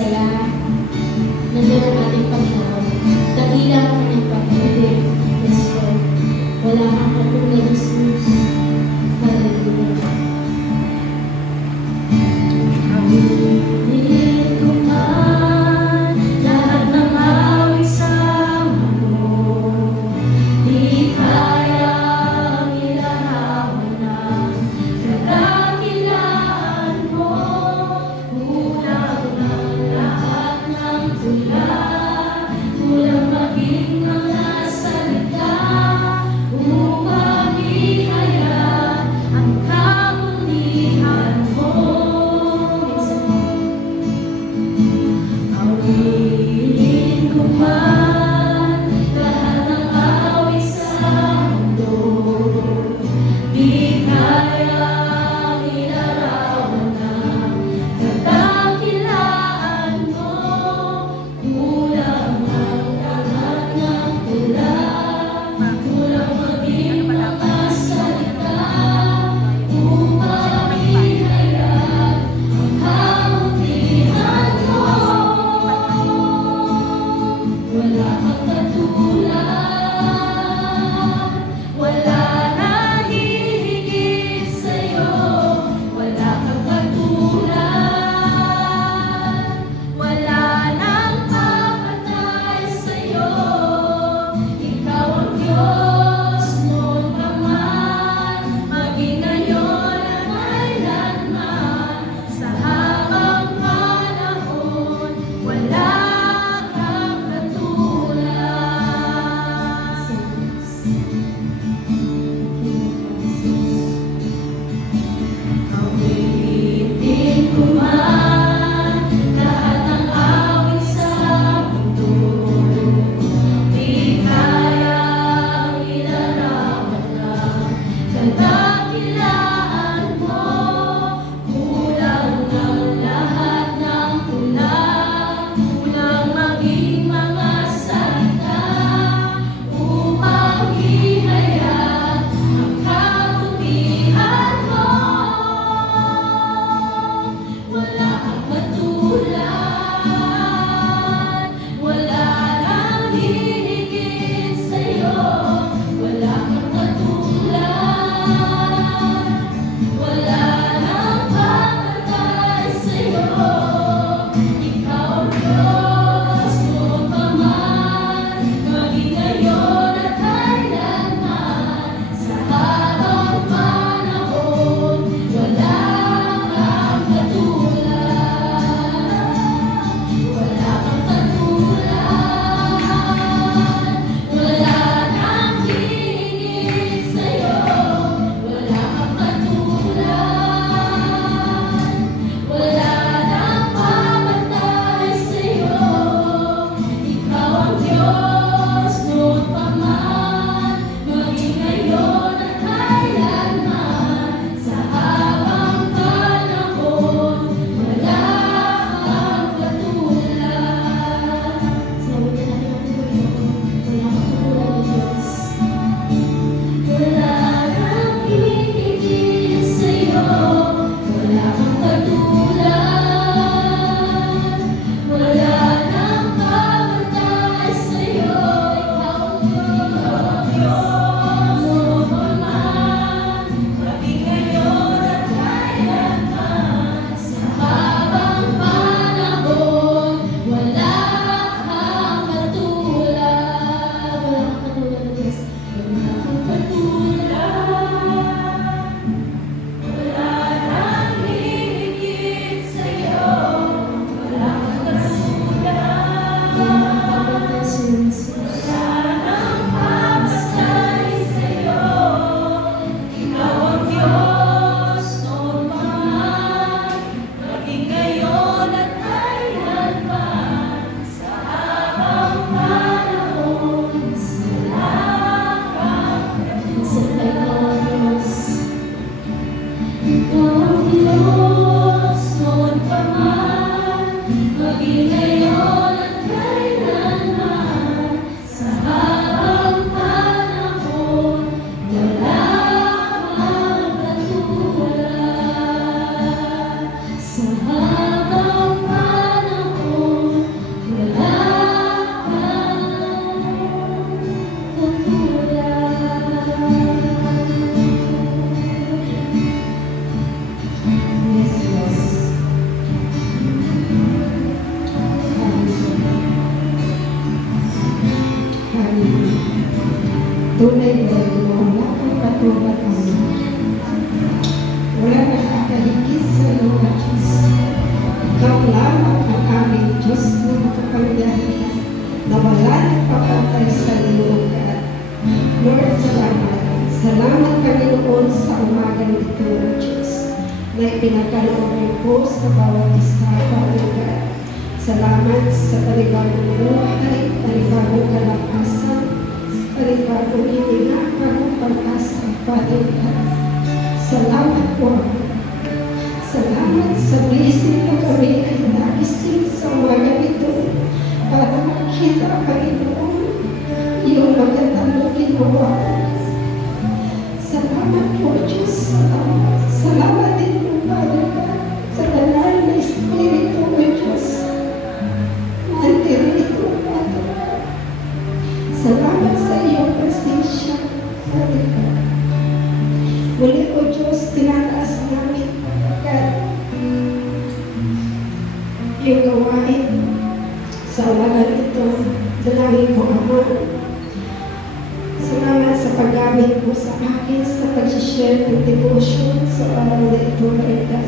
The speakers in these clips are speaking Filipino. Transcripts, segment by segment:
masaya. Nandiyan ang ating Panginoon. Dakila ang kanyang pag-ibig. Yes, Lord. Wala kang katulad, Jesus. Hallelujah. Kadakilaan mo, unang-unang lahat. pinagkalooban po sa bawat isa, Father God. Salamat sa panibagong buhay, panibagong kalakasan, panibagong hininga, bagong pag-asa, Father God. Salamat po. Salamat sa blessing na kami ay naisip sa umaga ito para makita, Panginoon, yung magandang mong ginawa. Salamat po, Diyos. Salamat. Salamat din po, Father God, sa banal na Espiritu mo, Diyos. Nandirito, Father God. Salamat sa iyong presensya, Father God. Muli po, Diyos, tinataas namin, Father God, yung gawain sa umaga ito. Dalangin po, Ama. Salamat sa paggamit po sa akin sa pag-share ng devotion sa araw na ito, Lord God.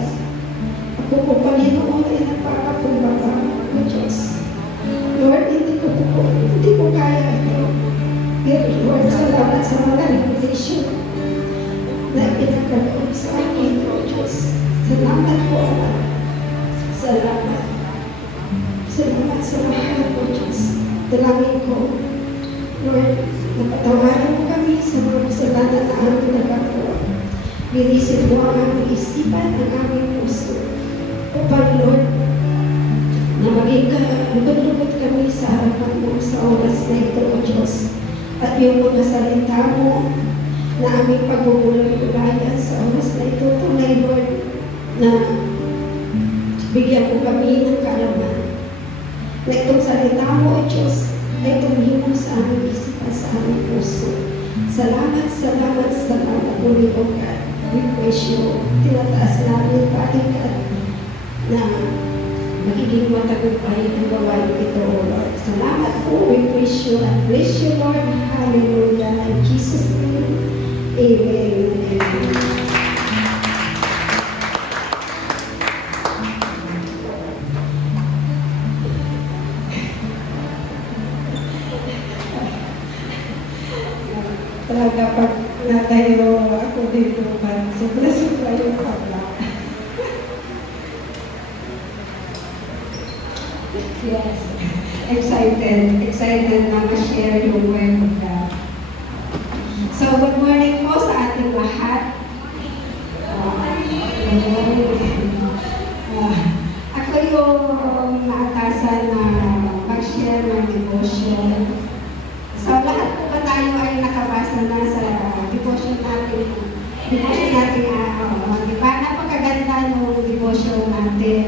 Ako po, Panginoon, ay napakakumbaba ko, Diyos. Lord, hindi ko kaya ito. Pero Lord, salamat sa mga revelation na pinagkaloob sa akin, O Diyos. Salamat po, Ama. Salamat. Salamat sa lahat, O Diyos. Dalangin ko, Lord, napatawarin mo kami sa mga kasalanan na aming nagagawa. Linisin mo ang aming isipan, ang aming puso. Upang, Lord, na maging lugod-lugod kami sa harapan mo sa oras na ito, O Diyos. At yung mga salita mo na aming pagbubulang-bulayan sa oras na ito, tunay, Lord, na bigyan mo kami ng kaalaman. Na itong salita mo, O Diyos, ay tumihimo sa aming isipan, sa aming puso. Salamat, salamat, salamat, Lord, O God. We praise you. Tinataas namin, Father God, na magiging matagumpay ang gawain ito, O Lord. Salamat po. We praise you and bless you, Lord. Hallelujah. In Jesus' name, amen. Amen. Talaga pag natayo ako dito, sobra-sobra yung kabla. Yes, excited na ma-share yung word of God. So, good morning po sa ating lahat. Ako yung naatasan na mag-share ng devotion. So, lahat po ba tayo ay nakabasa na sa devotion natin? Diba? Napakaganda ng devotion natin.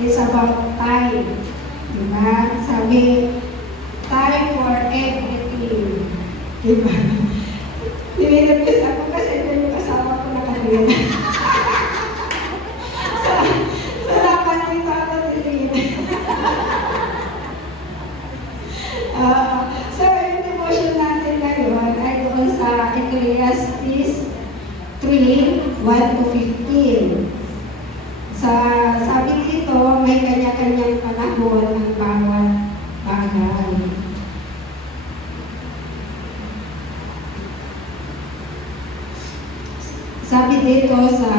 It's about time. Diba? Sabi, time for everything. Diba? Nililipis ako kasi ito yung kasama ko na kanina. Salamat dito ako nililipis. So, yung devotion natin ngayon ay doon sa Ecclesiastes 3:1-15. Sabi dito, may kanya-kanyang panahon ang bawat bagay. Sabi dito sa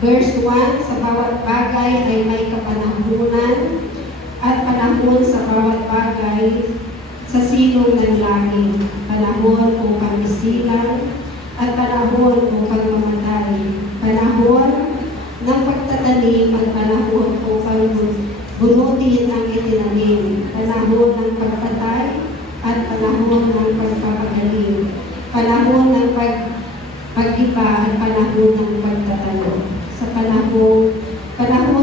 verse 1, sa bawat bagay ay may kapanahunan at panahon sa bawat bagay sa silong ng langit. Panahon upang isilang at panahon upang mamatay. Panahon ng pagtatanim at panahon upang bunutin ang itinanim. Panahon ng pagpatay at panahon ng pagpapagaling. Panahon ng pag-iba at panahon ng pagtatalo. Sa panahon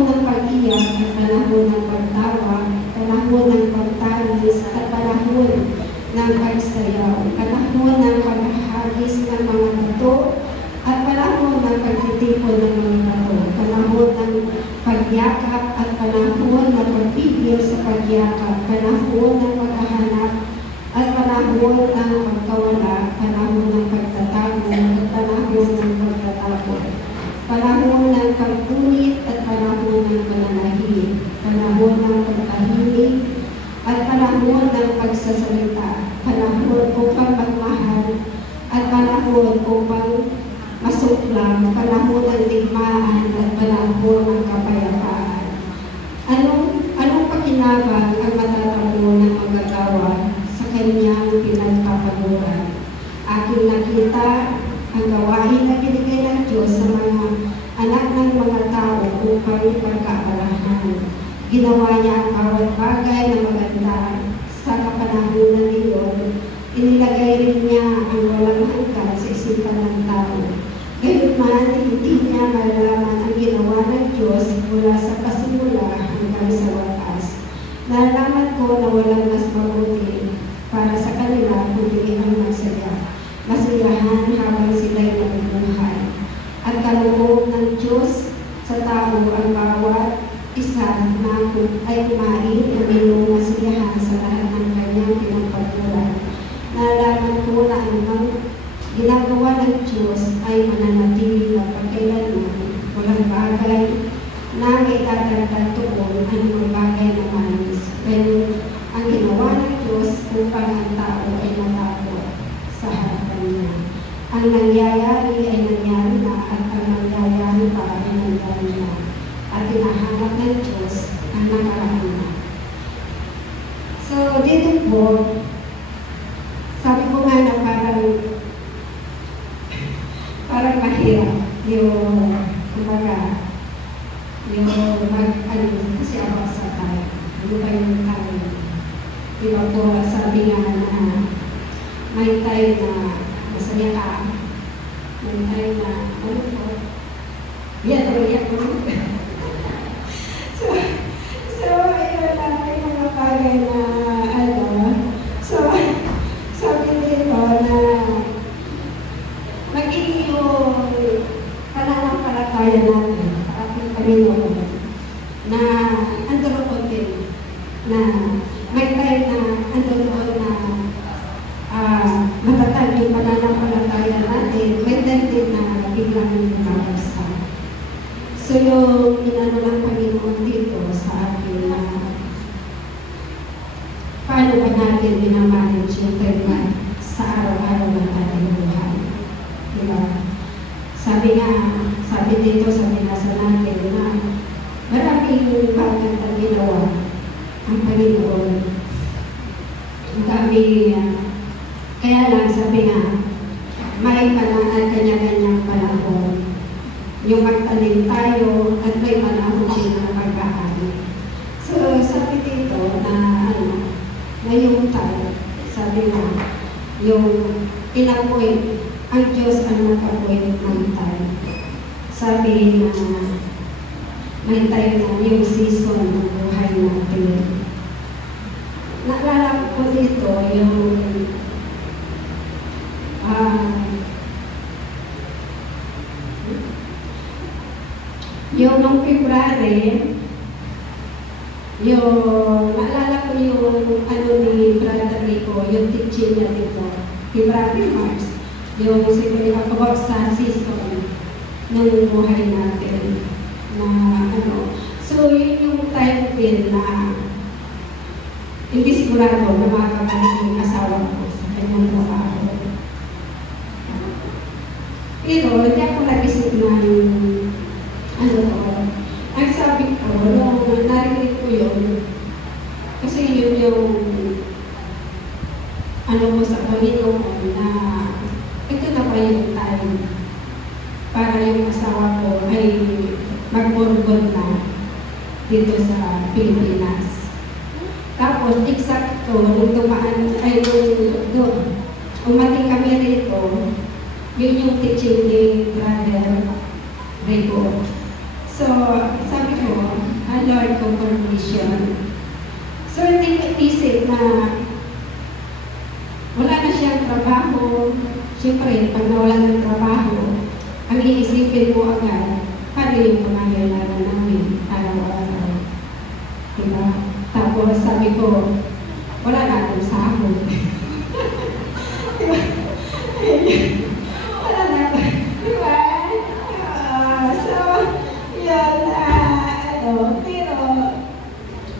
ng pag-iyak at panahon ng pagtawa, panahon ng pagtalis at panahon ng pagsayaw, panahon ng paghahagis ng mga bato at panahon ng pagtitipon ng mga bato, panahon ng pagyakap at panahon ng pagpigil sa pagyakap, panahon ng paghahanap at panahon ng pagkawala, panahon ng pagtatago at panahon ng pagtatapon, panahon ng pagpunit at panahon ng pananahi, panahon ng pagtahimik at panahon ng pagsasalita, panahon upang magmahal at panahon upang masuklam, panahon ng digmaan ng kapayapaan. Anong pakinabang ang matatamo ng magagawa sa kanyang pinagpapaguran? Aking nakita ang gawain na binigay ng Diyos sa mga anak ng mga tao upang ipagkaabalahan. Ginawa niya ang bawat bagay na maganda sa kapanahunan niyon. Inilagay rin niya ang walang hanggan sa isipan ng tao. Gayunman, hindi niya malalaman ang ginawa ng Diyos mula sa pasimula hanggang sa wakas. Nalaman ko na walang mas mabuti para sa kanila kundi ang masiyahan habang sila'y nabubuhay. At kaloob ng Diyos sa tao ang bawat isa na ay kumain na mayroong masiyahan sa lahat ng kanyang pinagpaguran. Nalaman ko na ang ginagawa ng Diyos ay mananatili na pagkailanman. Walang bagay na may dadagdag tuon ang mga bagay na manis. Pero ang ginawa ng Diyos upang ang tao ay matakot sa harapan niya. Ang nangyayari ay nangyari na at ang nangyayari pa ay nangyari na. At tinahanap ng Diyos ang nakaraan na. So, dito po, sabi ko nga na parang mahirap yung kasi ako sa tayo. Ano ba yung tayo? Diba po, sabi nga na may tayo na masaya ka. May tayo na, ano po? Yan, ko. So, ayun lang yung mga bagay na, so, sabi dito na magiging yung pananampalataya natin sa ating Panginoon na andun po din na may time na andun doon na matatag yung pananampalataya natin, may time din na biglang nakabagsak. So yung inano ng Panginoon dito sa akin na paano ba natin minamanage yung time na sa araw-araw ng ating buhay. Diba? Sabi dito sa binasa natin na maraming bagay na ginawa ang Panginoon. Ang dami, kaya lang sabi nga, may kanya-kanyang panahon. Yung magtanim tayo at may panahon din na pag-aari. So, sabi dito na yung tayo, sabi nga, yung inapoint, ang Diyos ang nag-appoint ng time. Sabi na may time na yung season ng buhay natin. Naalala ko dito yung nung February, naalala ko yung ni Brother Rico, yung teaching niya dito, February, March, yung siguro about sa season ng buhay natin na So, yun yung time din na hindi sigurado na makakabalik yung asawa ko sa kanyang trabaho. Pero, hindi ako nag-isip na ang sabi ko, nung narinig ko yun, kasi yun yung ko sa Panginoon na ito na ba yung time para yung asawa ko ay mag-borbon na dito sa Pilipinas. Tapos, eksakto, nung dumaan, umating kami rito, yun yung teaching ni Brother Rico. So, sabi ko, Lord, confirmation. So, hindi ko isip na wala na siyang trabaho. Siyempre, pag nawala ng trabaho, ang iisipin mo agad, paano yung pangangailangan namin araw-araw. Diba? Tapos, sabi ko, wala na akong sahod. Diba? Wala na akong, diba? So, yun, pero,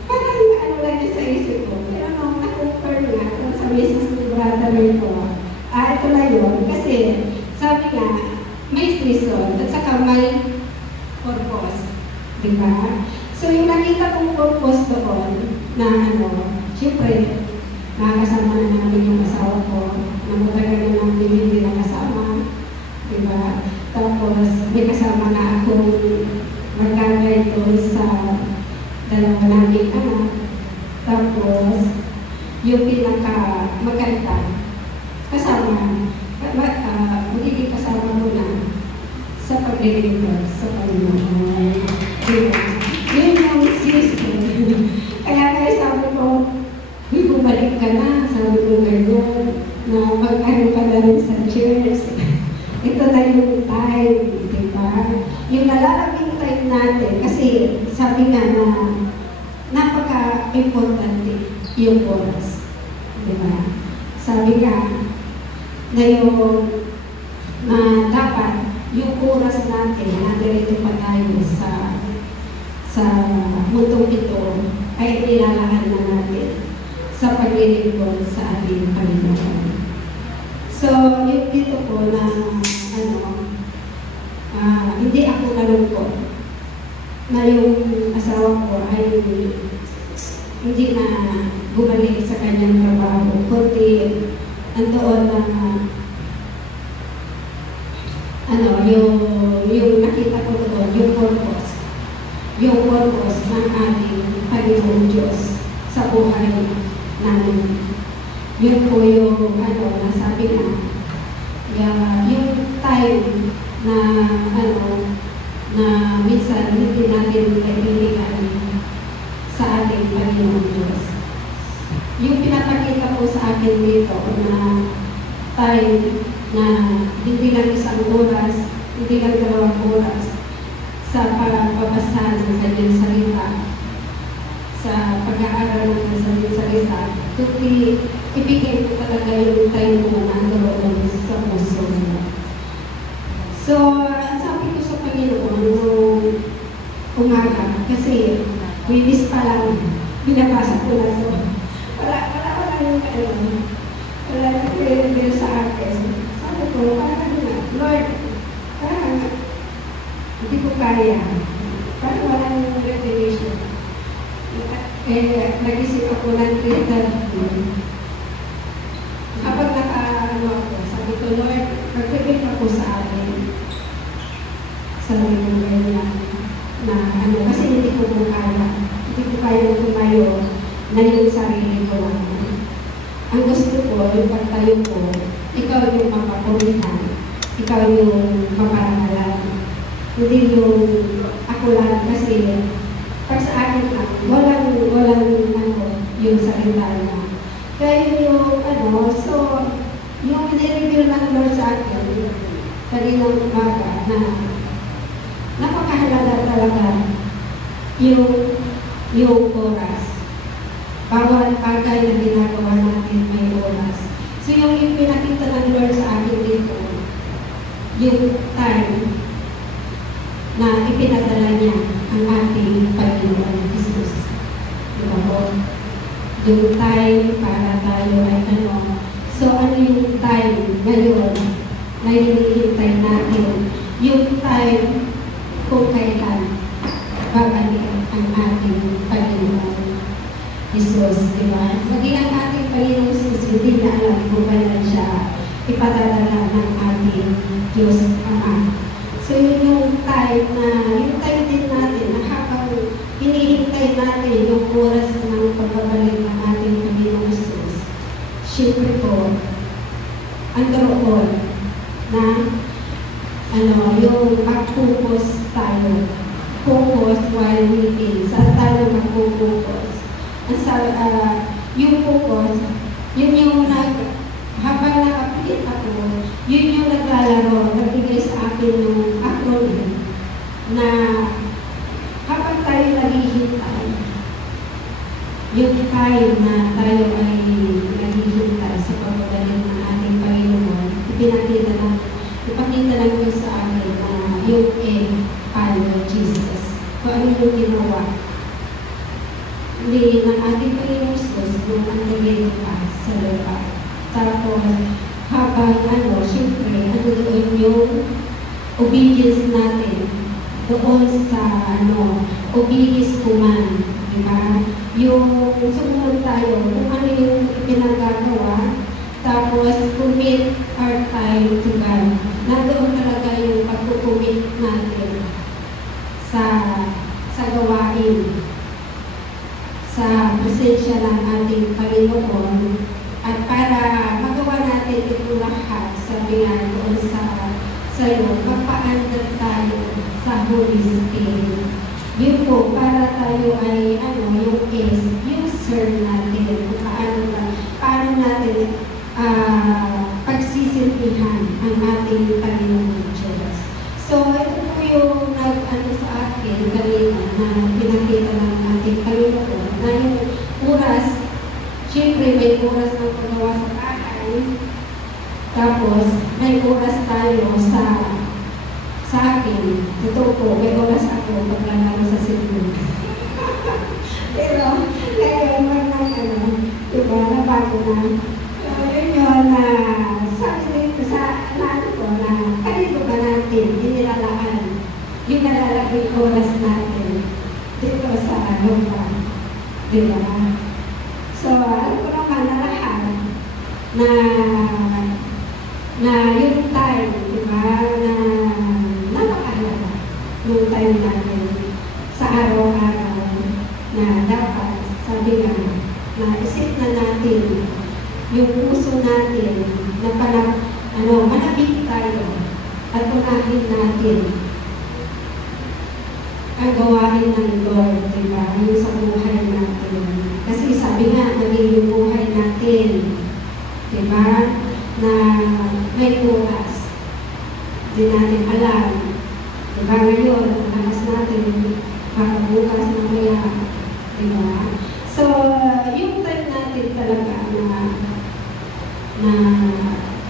parang lang yung sa isip ko. Pero nung na-confirm nga, kung sa misis ni Brother Rico, ito na yun. Kasi, sabi nga, may season, at saka may purpose. Diba? So yung nakita kong purpose doon na siyempre, nakakasama na namin yung asawa ko, na matagal na namin hindi nakasama. Diba? Tapos may kasama na akong magkagay doon sa dalawa namin anak. Tapos yung magkanta, kasama, magiging kasama mo na sa paglilingkod sa Panginoon. Diba? Yun yung sister. Kaya sabi ko, bumalik ka na, sabi ko gano'n, na mag-ano ka na rin sa church. Ito na yung time, diba? Yung nalalabing time natin, kasi sabi nga na napaka-importante yung oras. Diba? Sabi nga na dapat yung oras natin na dirito pa tayo sa mundong ito ay nilalaan na natin sa paglilingkod sa ating Panginoon. So, yung dito po na hindi ako nalungkot na yung asawa ko ay hindi na bumalik sa kanyang trabaho, kundi andoon na yung nakita ko doon, yung purpose ng ating Panginoon Diyos sa buhay namin. Yun po yung nasabi na yung time na na minsan hindi natin kaibigan sa ating Panginoon Diyos. Yung pinapakita po sa akin dito na time na hindi lang isang oras, hindi lang 2 oras sa pagbabasa ng kanyang salita, sa pag-aaral ng kanyang salita, kundi ibigay ko talaga yung time mo na nandoon sa puso mo. So, sabi ko sa Panginoon nung umaga, kasi Wednesday pa lang, binabasa ko na ito. Wala yung wala yung prayer sa akin. Sabi ko, parang Lord, parang hindi ko kaya. Parang walang revelation. Nag-isip ako ng 3:30. Kapag ako, sabi ko, Lord, mag-prepare ako sa akin. Sabi ko ganyan na kasi hindi ko kaya. Hindi ko kaya tumayo na yung sarili ko lang. Ang gusto ko, yung pagtayo ko, ikaw yung mapapurihan. Ikaw yung maparangalan. Hindi yung ako lang kasi pag sa akin lang, walang yung salita na. Kaya yung so, yung nireveal ng Lord sa akin, kaninang umaga na napakahalaga talaga yung oras. Bawat bagay na ginagawa natin may oras. So yung pinakita ng Lord sa akin dito, yung time na ipinadala niya ang ating Panginoon Jesus. Diba po? Yung time para tayo ay So ano yung time ngayon na hinihintay natin? Yung time kung kailan babalik ang ating Panginoon Jesus, di ba? Maging ang ating Panginoon Jesus, hindi na alam kung kailan siya ipadadala ng ating Diyos Ama. So yun yung time din natin na habang hinihintay natin yung oras ng pagbabalik ng ating Panginoon Jesus. Siyempre po, ang doon na yung mag-focus tayo. Focus while waiting. Saan tayo mag-focus? Yung focus, yun yung habang nakapilit ako, yun yung naglalaro, nagbigay sa akin yung acronym na habang tayo naghihintay, yung time na tayo ay naghihintay sa pagbabalik ng ating Panginoon, ipakita lang yun sa akin na yung follow Jesus. Kung ano yung ginawa ng ating Panginoon Jesus nung naglagay pa sa lupa. Tapos, habang siyempre, doon yung obedience natin doon sa obihis kuman, di ba? Yung sumunod tayo kung ano yung pinagagawa, tapos commit our time to God. Nandoon talaga yung pagkukumit natin sa gawain, sa presensya ng ating Panginoon, at para magawa natin ito lahat, sabi nga doon sa'yo, magpaandar tayo sa Holy Spirit. Yun po, para tayo ay, yung user natin, kung paano natin pagsisilbihan ang ating Panginoon Diyos. So, ito po yung sa akin kanina na pinakita ng ating Panginoon na yung oras, siyempre may oras ng paggawa sa bahay, tapos may oras tayo sa akin. Totoo po, may oras ako paglalaro sa cellphone. Pero, ngayon, diba, nabago na. Yun yun na, sabi dito sa anak ko na kanino ba natin inilalaan yung nalalagay oras natin dito sa lupa. Diba? So, alam ko naman na lahat na yung time, diba, na napakahalaga yung time natin sa araw-araw na dapat, sabi nga, na isip na natin yung puso natin na manabik tayo at unahin natin ang gawain ng Lord, diba? Yung sa buhay natin. Kasi sabi nga, yung buhay natin, diba? Na may oras. Di natin alam. Diba ngayon, ang lakas natin, para bukas na kaya, diba? So, yung time natin talaga na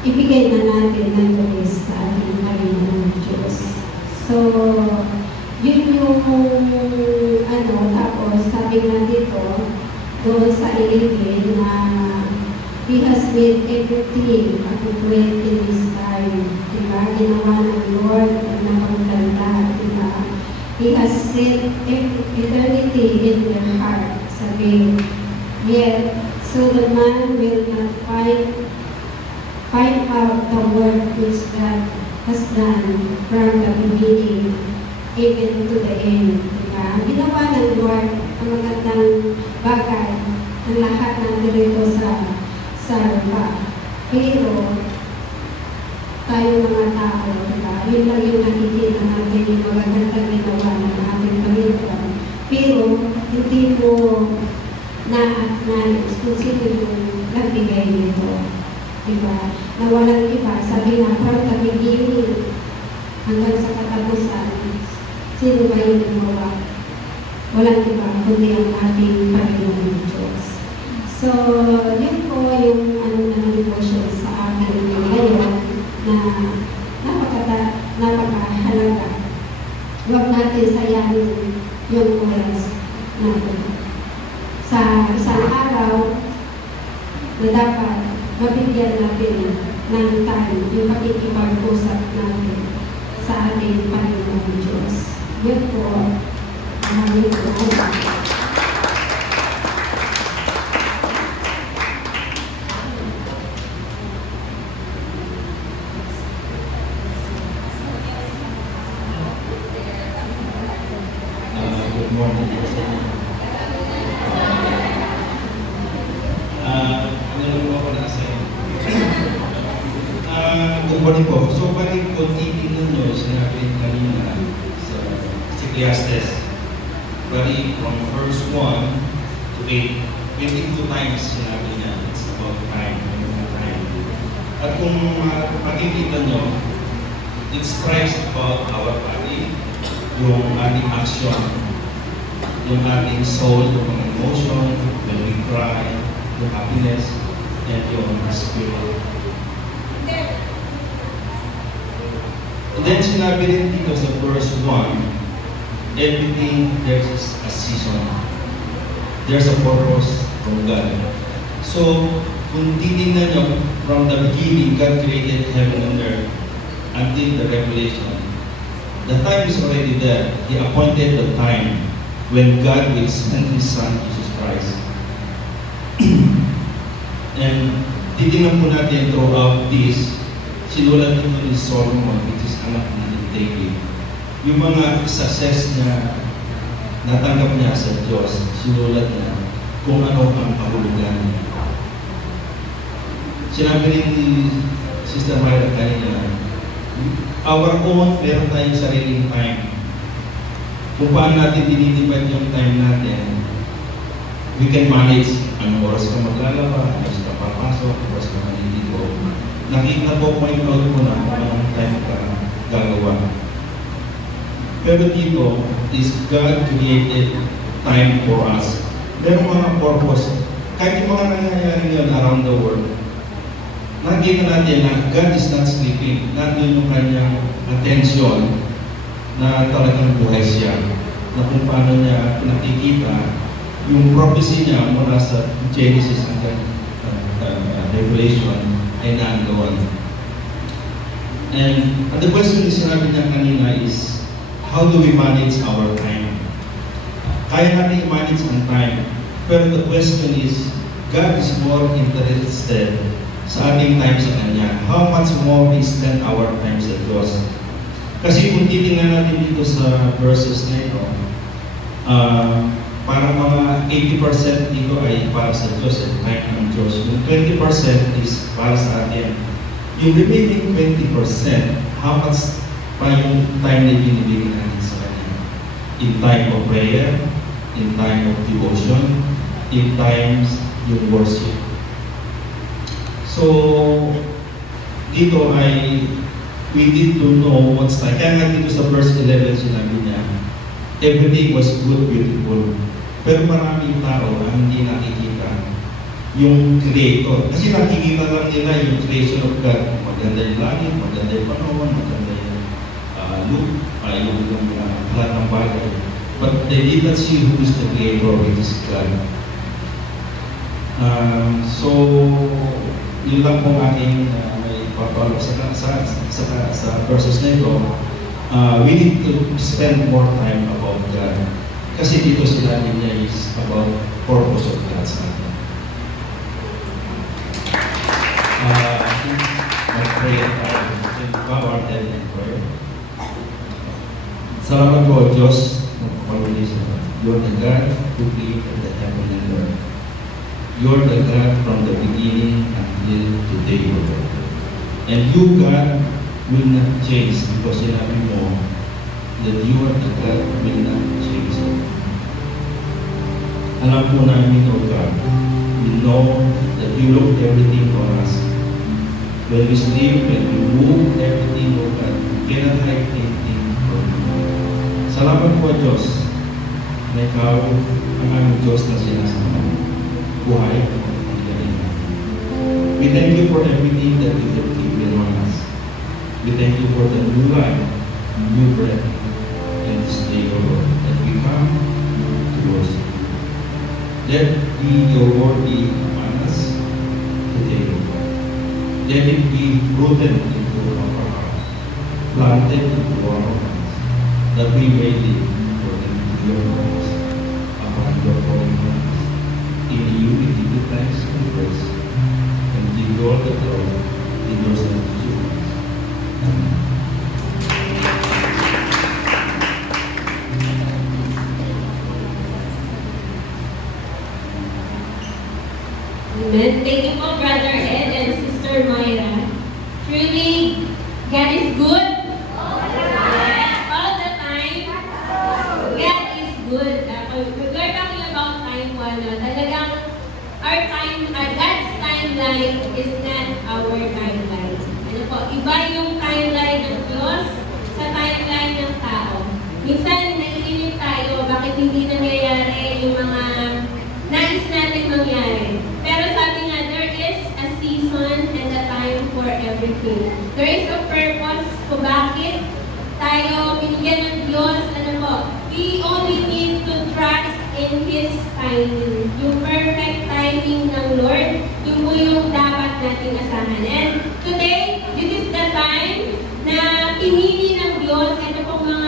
ibigay na natin ng Diyos sa ating Panginoon Diyos. So, yun yung tapos sabi nga dito, doon sa ilibin na He has made everything accurate in His time. Diba? Ginawa ng Lord na napaganda. Diba? He has set eternity in their heart. Sabi, yet, so the man will not find out the work which God has done from the beginning even to the end. Diba? Ginawa ng Lord ang magandang bagay ang lahat ng dito sa lupa. Pero, tayo mga tao, diba? Yun lang yung nakikita natin yung magagandang ginawa ng ating Panginoon. Pero, hindi mo na-acknowledge kung sino yung nagbigay nito. Diba? Na walang iba, sabi nga, from the beginning hanggang sa katapusan, sino ba yung gumawa? Walang iba, kundi ang ating Panginoon Diyos. So, yun po yung ng devotion sa akin ngayon na napakahalaga. Huwag natin sayangin yung oras natin. Sa isang araw na dapat mabigyan natin ng time yung pakikipag-usap natin sa ating Panginoon Diyos. Yun po. Maraming salamat. Good morning. Good morning po. So, balik ko, titignan nyo, sinabi kanina sa Ecclesiastes, balik from verse 1 to 8, 22 times sinabi niya, it's about time. At kung makikita nyo, it strikes about our body, yung ating action, yung ating soul, yung mga emotion, when we cry, yung happiness, and yung spirit. And then sinabi rin dito sa verse 1, everything there's a season. There's a purpose from God. So, kung titignan nyo, from the beginning, God created heaven and earth until the revelation. The time is already there. He appointed the time when God will send His Son, Jesus Christ. And titingnan po natin throughout this, sinulat nito ni Solomon, which is anak ni David. Yung mga success na natanggap niya sa Diyos, sinulat niya kung ano ang kahulugan niya. Sinabi rin ni Sister Myra kanina, our own, meron tayong sariling time. Kung paano natin dinidibad yung time natin, we can manage anong oras ka maglalaba, oras ka papasok, oras ka maliligo. Nakita po, point out mo na kung anong time ka gagawa. Pero dito is God created time for us. Merong mga purpose. Kahit yung mga nangyayari ngayon around the world, nakikita natin na God is not sleeping. Nandun yung kanyang attention na talagang buhay siya. Na kung paano niya nakikita yung prophecy niya mula sa Genesis hanggang Revelation ay nandoon. And the question is sinabi niya kanina is, how do we manage our time? Kaya natin i-manage ang time. Pero the question is, God is more interested sa ating time sa Kanya. How much more we spend our time sa Diyos? Kasi kung titingnan natin dito sa verses na ito, parang mga 80% dito ay para sa Diyos at time ng Diyos. Yung 20% is para sa atin. Yung remaining 20%, how much pa yung time na binibigyan natin sa Kanya? In time of prayer, in time of devotion, in times yung worship. So, dito ay we need to know what's time. Kaya nga dito sa verse 11 sinabi niya, everything was good, beautiful. Pero maraming tao ang hindi nakikita yung Creator. Kasi nakikita lang nila yung creation of God. Maganda yung langit, maganda yung panahon, maganda yung yung lahat ng bagay. But they did not see who is the Creator, which is God. So, yun lang po aking may papalok sa verses na ito. We need to spend more time about God. Kasi dito sila niya is about purpose of God sa atin. Mag-pray tayo. Bow our head in prayer. Salamat po, Diyos, magpapaluli sa You're the God who created the heaven and earth. You're the God from the beginning until today, Lord. And you, God, will not change because sinabi mo that you are the God who will not change. Alam po namin, O God, we know that you look everything for us. When we sleep, when we move, everything, O God, we cannot hide anything from you. Salamat po, Diyos, na ikaw ang aming Diyos na sinasama. Buhay at pagkagaling natin. We thank you for everything that you have given us. We thank you for the new life, new breath, and this day, O Lord, that we come to worship. Let be your word be upon us today, O God. Let it be rooted into our hearts, planted into our hearts, that we may live according to your promise, upon your holy promise. In you we give you thanks and praise, and give you all the glory in your name, Jesus. Amen. Amen. Thank you po, Brother Ed and Sister Myra. Truly, God is good. Yes, all the time. God is good. We're talking about time po, talagang our time, God's timeline is not our timeline. Ano po, iba yung timeline ng Diyos sa timeline ng tao. Minsan, naiinip tayo, bakit hindi nangyayari yung mga nais natin mangyari. Pero sabi nga, there is a season and a time for everything. There is a purpose kung bakit tayo binigyan ng Diyos. Ano po, we only need to trust in His timing. Yung perfect timing ng Lord, yung po yung dapat nating asahan. And today, this is the time na pinili ng Diyos, ito pong mga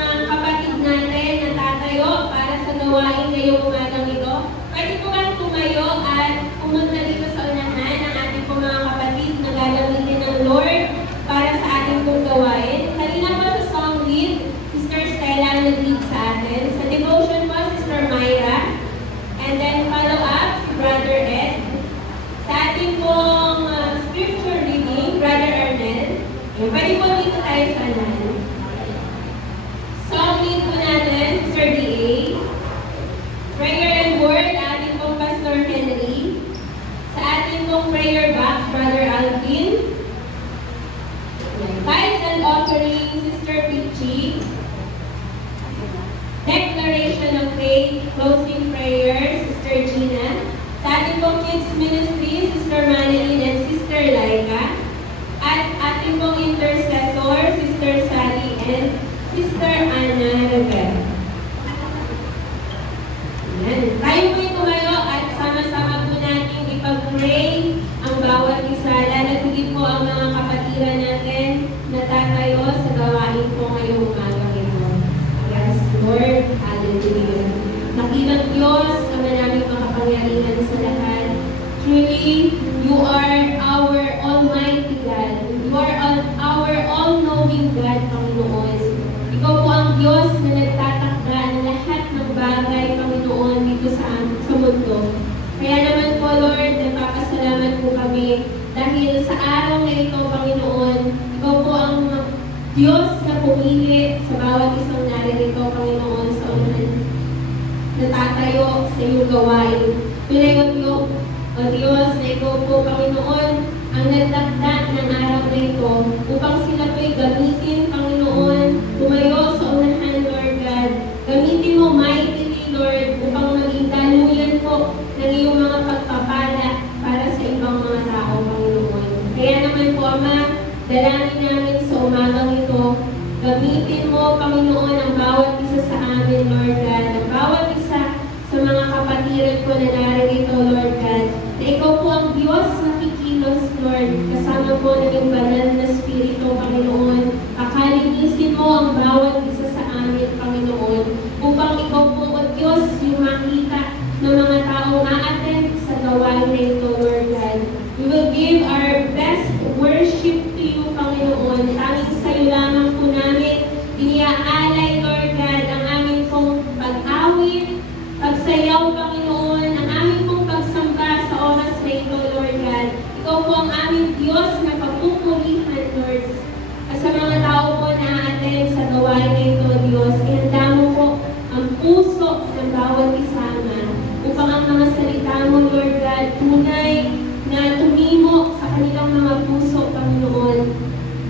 closing prayer, Sister Gina. Sa ating pong Kids Ministry, Sister Madeline and Sister Laika. At ating pong intercessor, Sister Sally and Sister Ana Rivera. Ayan. Tayo po'y tumayo at sama-sama po natin ipag-pray ang bawat isa, lalo higit po ang mga kapatiran natin na tatayo sa gawain po ngayong umaga ito. Yes, Lord, hallelujah. Nakilang Diyos, Ama naming makapangyarihan sa lahat. Truly, you are our Almighty God. You are our all-knowing God, Panginoon. Ikaw po ang Diyos na nagtatakda ng lahat ng bagay, Panginoon, dito sa mundo. Kaya naman po, Lord, nagpapasalamat po kami dahil sa araw na ito, Panginoon, ikaw po ang Diyos na pumili sa bawat isang naririto, Panginoon, sa unahan. Natatayo sa iyong gawain. Tunay o Diyos, na ikaw po, Panginoon, ang nagtakda ng araw na ito upang sila po'y gamitin, Panginoon, tumayo sa unahan, Lord God. Gamitin mo mightily, Lord, upang maging daluyan po ng iyong mga pagpapala para sa ibang mga tao, Panginoon. Kaya naman po, Ama, dalangin namin sa umagang ito, gamitin mo, Panginoon, ang bawat isa sa amin, Lord God, ang bawat isa sa mga kapatiran ko na narito, Lord God, na ikaw po ang Diyos na kikilos, Lord, kasama po ng iyong banal na Espiritu, Panginoon. Pakalinisin mo ang bawat isa sa amin, Panginoon, upang ikaw po, O Diyos, yung makita ng mga taong a-attend sa gawain na ito, Lord God. We will give our best worship to you, Panginoon. Tanging sa iyo lamang po namin iniaalay, Lord God, ang aming pong pag-awit, pagsayaw, Panginoon, ang aming pong pagsamba sa oras na ito, Lord God. Ikaw po ang aming Diyos na pagpupurihan, Lord. At sa mga tao po na a-attend sa gawain na ito, Diyos, ihanda mo po ang puso ng bawat isama upang ang mga salita mo, Lord God, tunay na tumimo sa kanilang mga puso, Panginoon.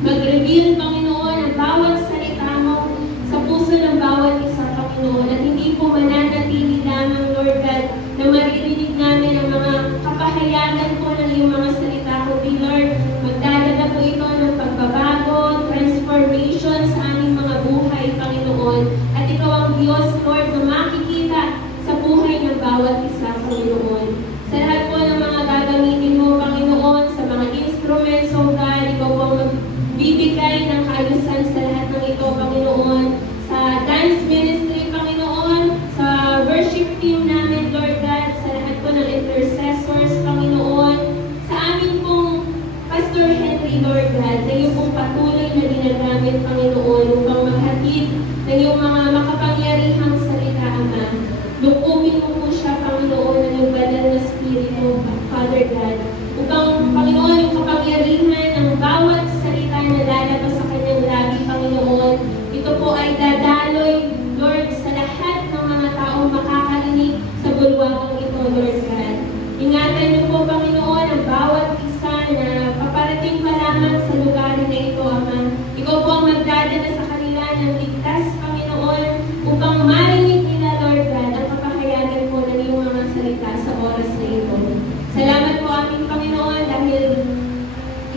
Mag-reveal, Panginoon, ang bawat salita mo sa puso ng bawat isa, Panginoon, at hindi po mananatili lamang, Lord God, na maririnig namin ang mga kapahayagan po ng iyong mga salita, kundi, Lord, magdadala po ito ng pagbabago, transformation sa aming mga buhay, Panginoon. At ikaw ang Diyos, Lord, na makikita sa buhay ng bawat isa, Panginoon. Sa lahat po ng mga gagamitin mo, Panginoon, sa mga instruments, O God, ikaw po ang magbibigay ng kaayusan sa lahat ng ito, Panginoon. Sa dance ministry, Panginoon, sa worship team namin, Lord God, sa lahat po ng intercessors, Panginoon, sa amin pong Pastor Henry, Lord God, na iyong pong patuloy na ginagamit, Panginoon, upang maghatid ng iyong mga makapangyarihang salita, Ama. Lukupin mo po siya, Panginoon, ng iyong banal na Espiritu, Father God, upang, Panginoon, yung kapangyarihan ng bawat salita na lalabas sa kanyang labi, Panginoon, ito po ay dadaloy, Lord, sa lahat ng mga taong makakarinig sa bulwagang ito, Lord God. Ingatan niyo po, Panginoon, ang bawat isa na paparating pa lamang sa lugar na ito, Ama. Ikaw po ang magdadala sa kanila ng ligtas, Panginoon, upang marinig nila, Lord God, ang kapahayagan po ng iyong mga salita sa oras na ito. Salamat po, aming Panginoon, dahil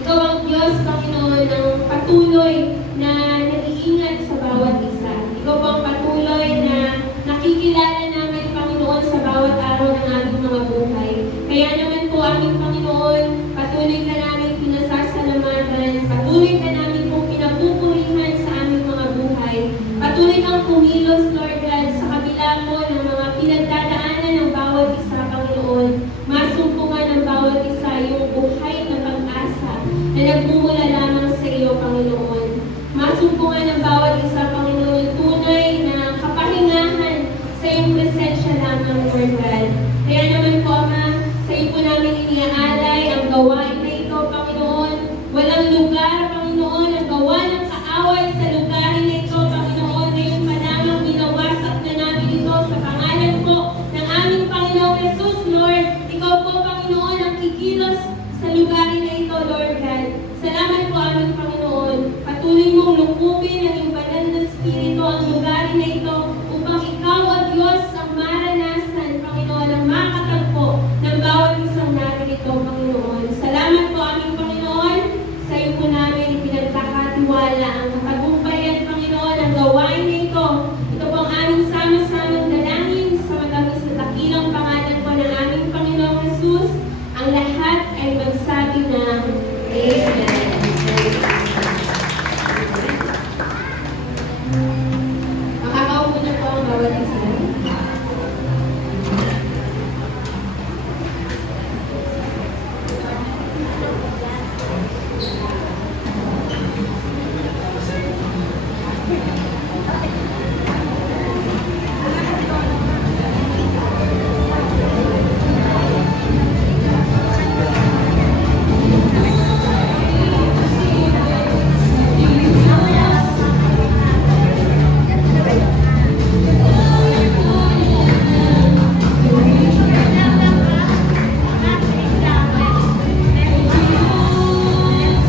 ikaw ang Diyos, Panginoon, ng patuloy na nag-iingat sa bawat isa. Ikaw po ang patuloy na nakikilala namin, Panginoon, sa bawat araw ng aming mga buhay. Kaya naman po, aming Panginoon, patuloy ka namin pinasasalamatan, patuloy ka namin po pinapupurihan sa aming mga buhay. Patuloy kang kumilos, Lord God, sa kabila po ng mga pinagdadaanan ng bawat isa, Panginoon. Masumpungan ng bawat isa yung buhay na pag-asa na nagmumula lamang sa iyo, Panginoon. Masumpungan ng bawat isa, Panginoon, tunay na kapahingahan sa iyong presensya lamang, Lord God. Kaya naman po, Ama, sa iyo po namin iniaalay ang gawain na ito, Panginoon. Walang lugar, Panginoon, ang gawa ng kaaway sa lugarin na ito, Panginoon, na yung panamang binawasak na namin ito sa pangalan po ng aming Panginoong Jesus, Lord. Ikaw po, Panginoon, ang kikilos sa lugarin na ito, Lord God. Salamat po, aming Panginoon. Patuloy mong lukupin ang iyong banal na Espiritu ang lugarin na ito upang ikaw, O Diyos, ang maranas